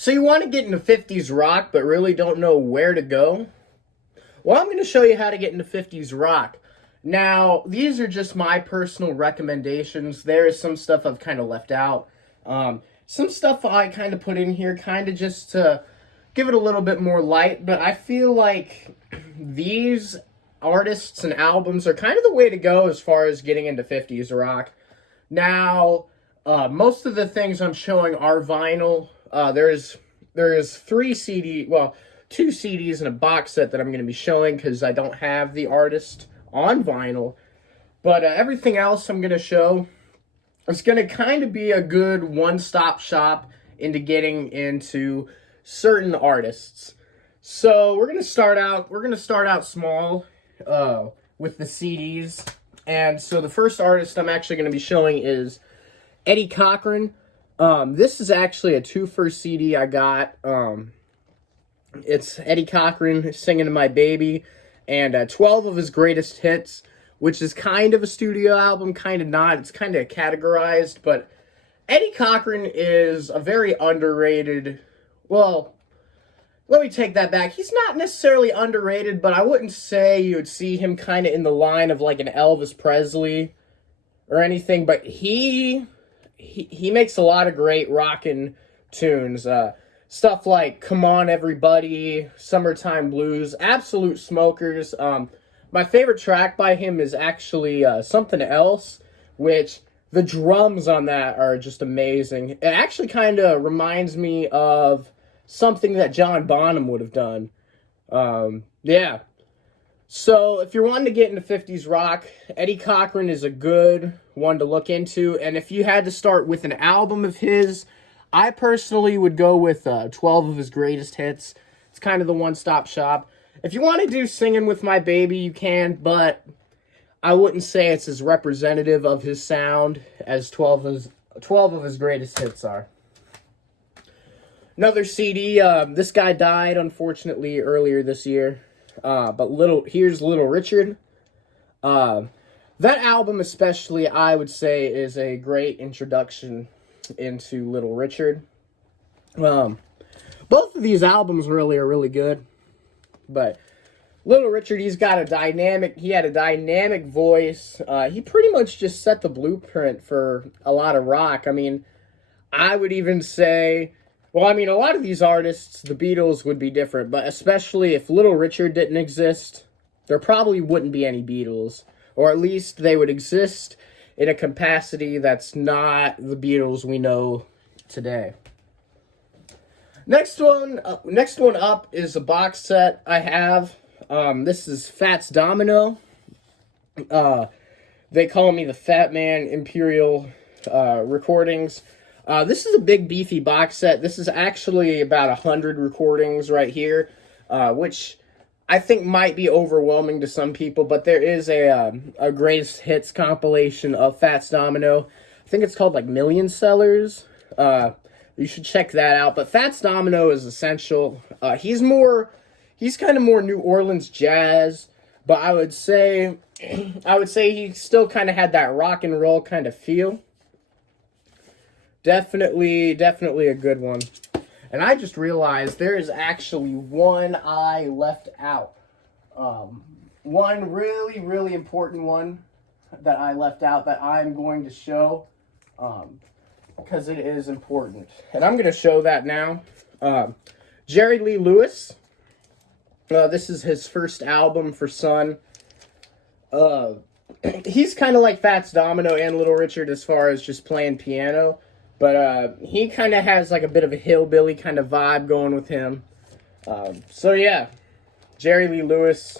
So you want to get into 50s rock, but really don't know where to go? Well, I'm going to show you how to get into 50s rock. Now, these are just my personal recommendations. There is some stuff I've kind of left out. Some stuff I kind of put in here kind of just to give it a little bit more light, but I feel like these artists and albums are kind of the way to go as far as getting into 50s rock. Now, most of the things I'm showing are vinyl. There's two CDs and a box set that I'm going to be showing because I don't have the artist on vinyl. But everything else I'm going to show is going to kind of be a good one-stop shop into getting into certain artists. So we're going to start out small with the CDs. And so the first artist I'm actually going to be showing is Eddie Cochran. This is actually a 2-for CD I got. It's Eddie Cochran singing to my baby, and 12 of his greatest hits, which is kind of a studio album, kind of not. It's kind of categorized, but Eddie Cochran is a very underrated. Well, let me take that back. He's not necessarily underrated, but I wouldn't say you would see him kind of in the line of like an Elvis Presley or anything, but he makes a lot of great rockin' tunes. Stuff like Come On Everybody, Summertime Blues, Absolute Smokers. My favorite track by him is actually Something Else, which the drums on that are just amazing. It actually kind of reminds me of something that John Bonham would have done. Yeah. So if you're wanting to get into 50s rock, Eddie Cochran is a good one to look into. And if you had to start with an album of his, I personally would go with 12 of his greatest hits. It's kind of the one-stop shop. If you want to do Singing with My Baby, you can, but I wouldn't say it's as representative of his sound as 12 of his greatest hits are. Another CD, this guy died, unfortunately, earlier this year. Here's Little Richard. That album especially, I would say, is a great introduction into Little Richard. Both of these albums really are really good. But Little Richard, he had a dynamic voice. He pretty much just set the blueprint for a lot of rock. I mean, I would even say, a lot of these artists, the Beatles would be different, but especially if Little Richard didn't exist, there probably wouldn't be any Beatles. Or at least they would exist in a capacity that's not the Beatles we know today. Next one up is a box set I have. This is Fats Domino. They call me the Fat Man Imperial recordings. This is a big beefy box set. This is actually about 100 recordings right here, which I think might be overwhelming to some people, but there is a greatest hits compilation of Fats Domino. I think it's called like Million Sellers. You should check that out. But Fats Domino is essential. He's kind of more New Orleans jazz, but I would say he still kind of had that rock and roll kind of feel. Definitely a good one. And I just realized there is actually one I left out. One really, really important one that I left out that I'm going to show because it is important. And I'm going to show that now. Jerry Lee Lewis. This is his first album for Sun. He's kind of like Fats Domino and Little Richard as far as just playing piano. But he kind of has like a bit of a hillbilly kind of vibe going with him. So yeah, Jerry Lee Lewis.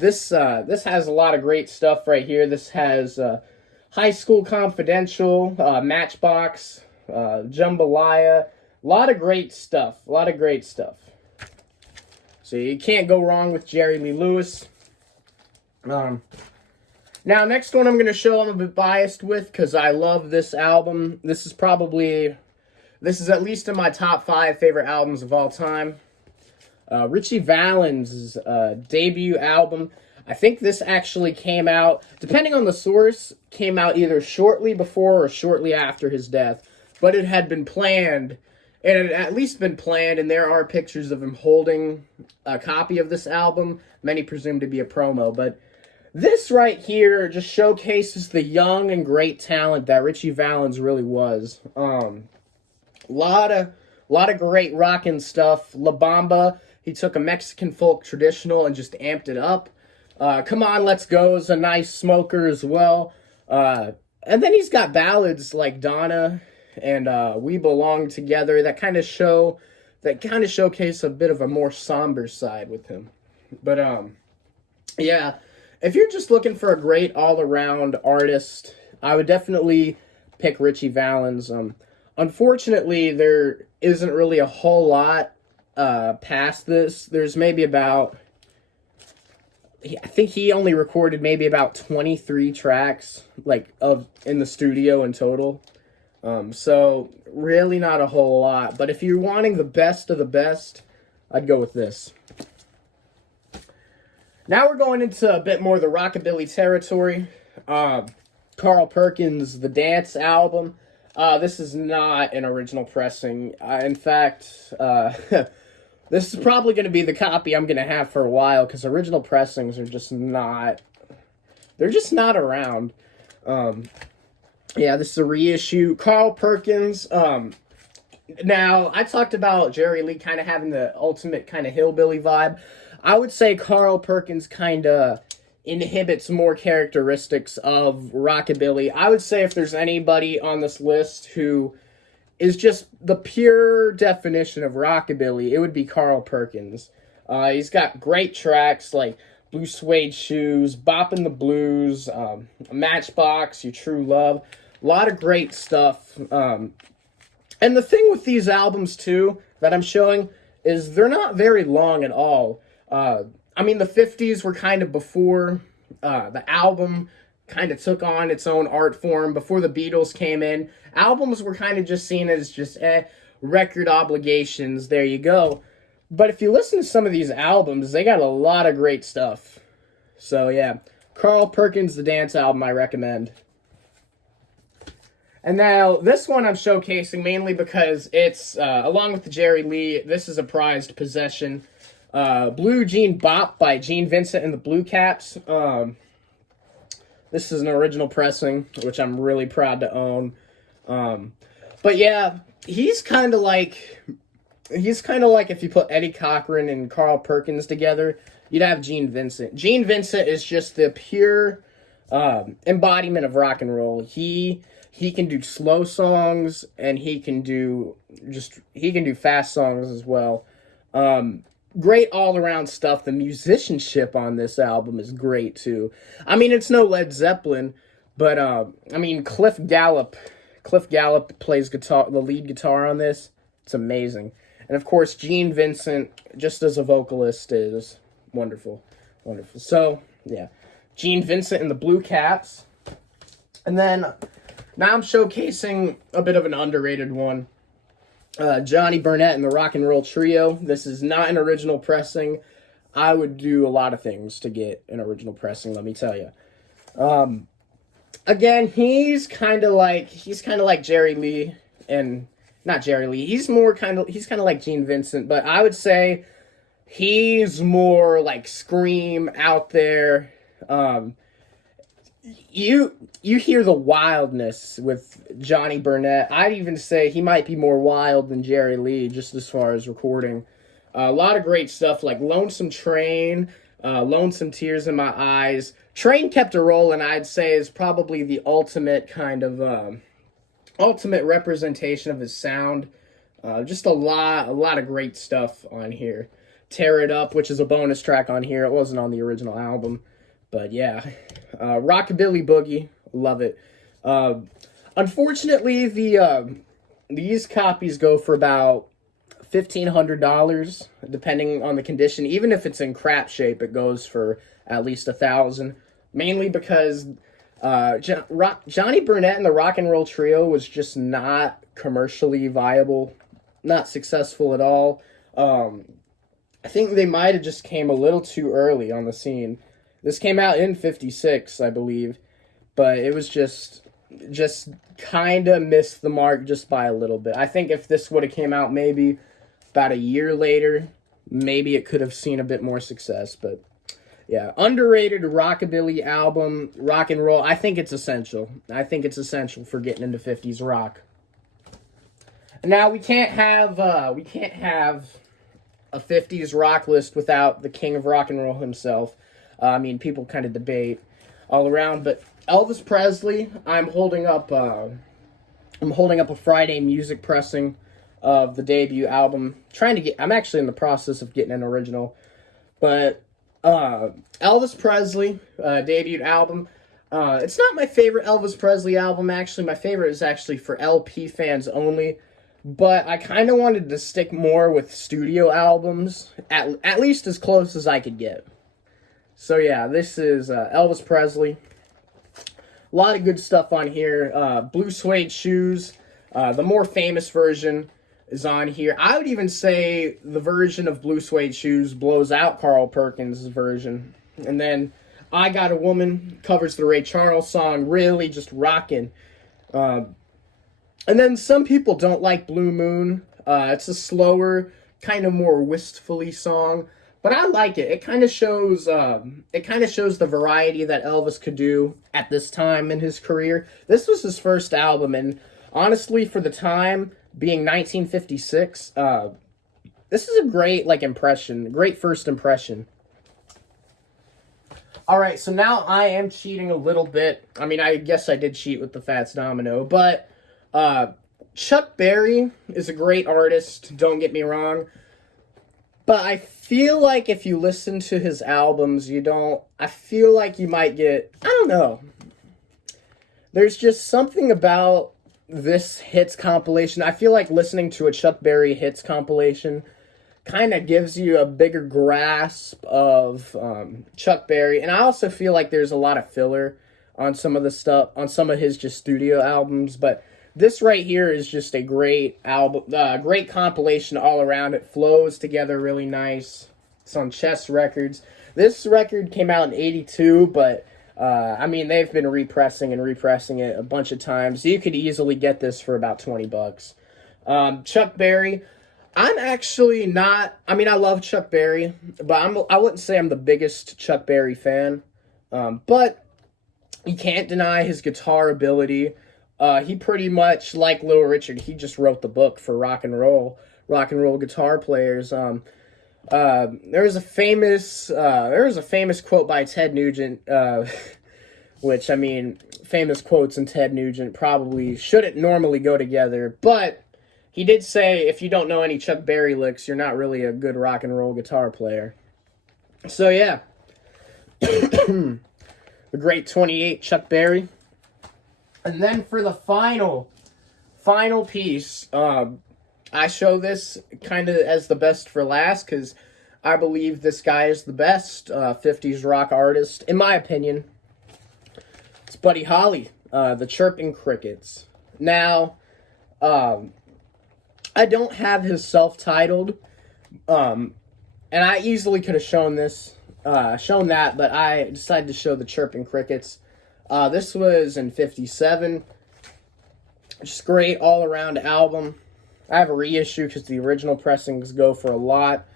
This has a lot of great stuff right here. This has High School Confidential, Matchbox, Jambalaya. A lot of great stuff. So you can't go wrong with Jerry Lee Lewis. Now, next one I'm going to show I'm a bit biased with because I love this album. This is at least in my top 5 favorite albums of all time. Ritchie Valens' debut album. I think this actually came out, depending on the source, came out either shortly before or shortly after his death. But it had been planned it had at least been planned, and there are pictures of him holding a copy of this album, many presume to be a promo, but this right here just showcases the young and great talent that Richie Valens really was. Lot of great rockin' stuff. La Bamba, he took a Mexican folk traditional and just amped it up. Come On, Let's Go is a nice smoker as well. And then he's got ballads like Donna and We Belong Together that kind of showcase a bit of a more somber side with him. But yeah, if you're just looking for a great all-around artist, I would definitely pick Richie Valens. Unfortunately, there isn't really a whole lot past this. There's maybe about, I think he only recorded maybe about 23 tracks, like, in the studio in total. So really not a whole lot. But if you're wanting the best of the best, I'd go with this. Now we're going into a bit more of the rockabilly territory. Carl Perkins' The Dance album. This is not an original pressing. In fact, this is probably going to be the copy I'm going to have for a while, because original pressings are just not, they're just not around. Yeah, this is a reissue. Carl Perkins, now, I talked about Jerry Lee kind of having the ultimate kind of hillbilly vibe. I would say Carl Perkins kind of inhibits more characteristics of rockabilly. I would say if there's anybody on this list who is just the pure definition of rockabilly, it would be Carl Perkins. He's got great tracks like Blue Suede Shoes, Boppin' the Blues, Matchbox, Your True Love. A lot of great stuff. And the thing with these albums, too, that I'm showing, is they're not very long at all. I mean, the 50s were kind of before the album kind of took on its own art form, before the Beatles came in. Albums were kind of just seen as just, record obligations, there you go. But if you listen to some of these albums, they got a lot of great stuff. So, yeah, Carl Perkins' The Dance album, I recommend. And now, this one I'm showcasing mainly because it's, along with the Jerry Lee, this is a prized possession. Blue Jean Bop by Gene Vincent and the Blue Caps. This is an original pressing, which I'm really proud to own. But yeah, he's kind of like if you put Eddie Cochran and Carl Perkins together, you'd have Gene Vincent. Gene Vincent is just the pure embodiment of rock and roll. He can do slow songs, and he can do fast songs as well. Great all-around stuff. The musicianship on this album is great, too. I mean, it's no Led Zeppelin, but, I mean, Cliff Gallup plays the lead guitar on this. It's amazing. And, of course, Gene Vincent, just as a vocalist, is wonderful. Wonderful. So, yeah. Gene Vincent and the Blue Caps. And then, now I'm showcasing a bit of an underrated one. Johnny Burnett and the Rock and Roll Trio. This is not an original pressing. I would do a lot of things to get an original pressing, let me tell you. Again, he's kind of like Jerry Lee, and not Jerry Lee. He's kind of like Gene Vincent, but I would say he's more like scream out there. You hear the wildness with Johnny Burnett. I'd even say he might be more wild than Jerry Lee, just as far as recording. A lot of great stuff like Lonesome Train, Lonesome Tears in My Eyes. Train Kept a Rollin', I'd say, is probably the ultimate kind of ultimate representation of his sound. Just a lot of great stuff on here. Tear It Up, which is a bonus track on here. It wasn't on the original album, but yeah. Rockabilly Boogie, love it. Unfortunately, these copies go for about $1,500, depending on the condition. Even if it's in crap shape, it goes for at least $1,000. Mainly because Johnny Burnett and the Rock and Roll Trio was just not commercially viable, not successful at all. I think they might have just came a little too early on the scene. This came out in '56, I believe, but it was just just kind of missed the mark just by a little bit. I think if this would have came out maybe about a year later, maybe it could have seen a bit more success. But yeah, underrated rockabilly album, rock and roll. I think it's essential. I think it's essential for getting into 50s rock. Now we can't have a 50s rock list without the king of rock and roll himself. I mean, people kind of debate all around, but Elvis Presley. I'm holding up a Friday music pressing of the debut album. I'm actually in the process of getting an original, but Elvis Presley debut album. It's not my favorite Elvis Presley album. Actually, my favorite is actually for LP fans only. But I kind of wanted to stick more with studio albums, at least as close as I could get. So yeah, this is Elvis Presley. A lot of good stuff on here. Blue Suede Shoes, the more famous version, is on here. I would even say the version of Blue Suede Shoes blows out Carl Perkins' version. And then I Got a Woman covers the Ray Charles song, really just rocking. And then some people don't like Blue Moon. It's a slower, kind of more wistfully song, but I like it. It kind of shows the variety that Elvis could do at this time in his career. This was his first album, and honestly, for the time being 1956, this is a great great first impression. All right, so now I am cheating a little bit. I mean, I guess I did cheat with the Fats Domino, but Chuck Berry is a great artist, don't get me wrong, but I feel like if you listen to his albums, I feel like you might I don't know. There's just something about this hits compilation. I feel like listening to a Chuck Berry hits compilation kind of gives you a bigger grasp of Chuck Berry, and I also feel like there's a lot of filler on some of his just studio albums, but this right here is just a great album, great compilation all around. It flows together really nice. It's on Chess Records. This record came out in '82, but I mean, they've been repressing it a bunch of times. You could easily get this for about $20. Chuck Berry. I'm actually not. I mean, I love Chuck Berry, but I wouldn't say I'm the biggest Chuck Berry fan. But you can't deny his guitar ability. He pretty much, like Little Richard, he just wrote the book for rock and roll guitar players. There was a famous quote by Ted Nugent, which, I mean, famous quotes and Ted Nugent probably shouldn't normally go together, but he did say, if you don't know any Chuck Berry licks, you're not really a good rock and roll guitar player. So yeah, the great 28 Chuck Berry. And then for the final piece, I show this kind of as the best for last because I believe this guy is the best 50s rock artist, in my opinion. It's Buddy Holly, the Chirping Crickets. Now, I don't have his self-titled, and I easily could have shown that, but I decided to show the Chirping Crickets. This was in '57. Just great all-around album. I have a reissue because the original pressings go for a lot.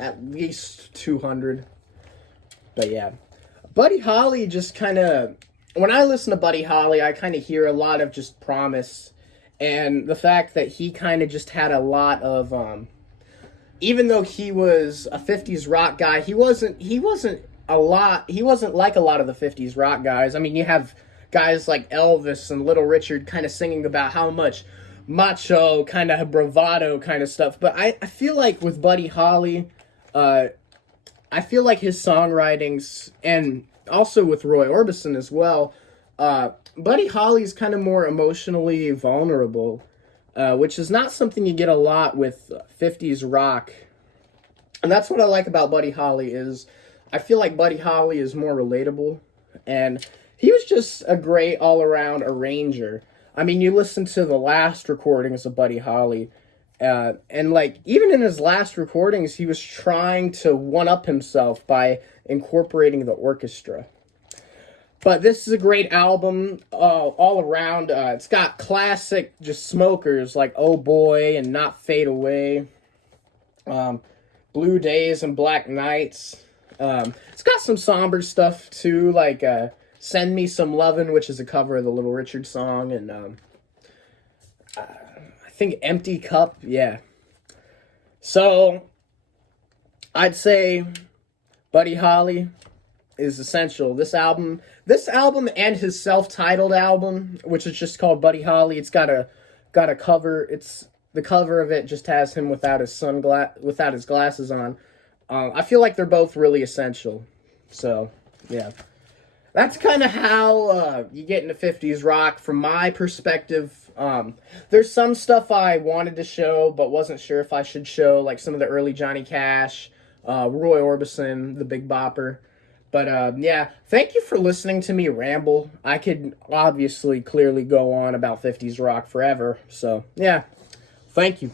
At least 200. But yeah. Buddy Holly just kind of... When I listen to Buddy Holly, I kind of hear a lot of just promise. And the fact that he kind of just had a lot of... even though he was a 50s rock guy, he wasn't like a lot of the 50s rock guys. I mean, you have guys like Elvis and Little Richard kind of singing about how much macho, kind of bravado kind of stuff. But I feel like with Buddy Holly, I feel like his songwritings, and also with Roy Orbison as well, Buddy Holly's kind of more emotionally vulnerable, which is not something you get a lot with 50s rock. And that's what I like about Buddy Holly is I feel like Buddy Holly is more relatable, and he was just a great all-around arranger. I mean, you listen to the last recordings of Buddy Holly, and like even in his last recordings, he was trying to one-up himself by incorporating the orchestra. But this is a great album all around. It's got classic just smokers like Oh Boy and Not Fade Away, Blue Days and Black Nights. It's got some somber stuff too, like Send Me Some Lovin', which is a cover of the Little Richard song, and I think Empty Cup, yeah. So, I'd say Buddy Holly is essential. This album and his self-titled album, which is just called Buddy Holly, it's got a cover. It's the cover of it just has him without his glasses on. I feel like they're both really essential. So, yeah. That's kind of how you get into 50s rock from my perspective. There's some stuff I wanted to show but wasn't sure if I should show, like some of the early Johnny Cash, Roy Orbison, the Big Bopper. But yeah, thank you for listening to me ramble. I could obviously clearly go on about 50s rock forever. So yeah, thank you.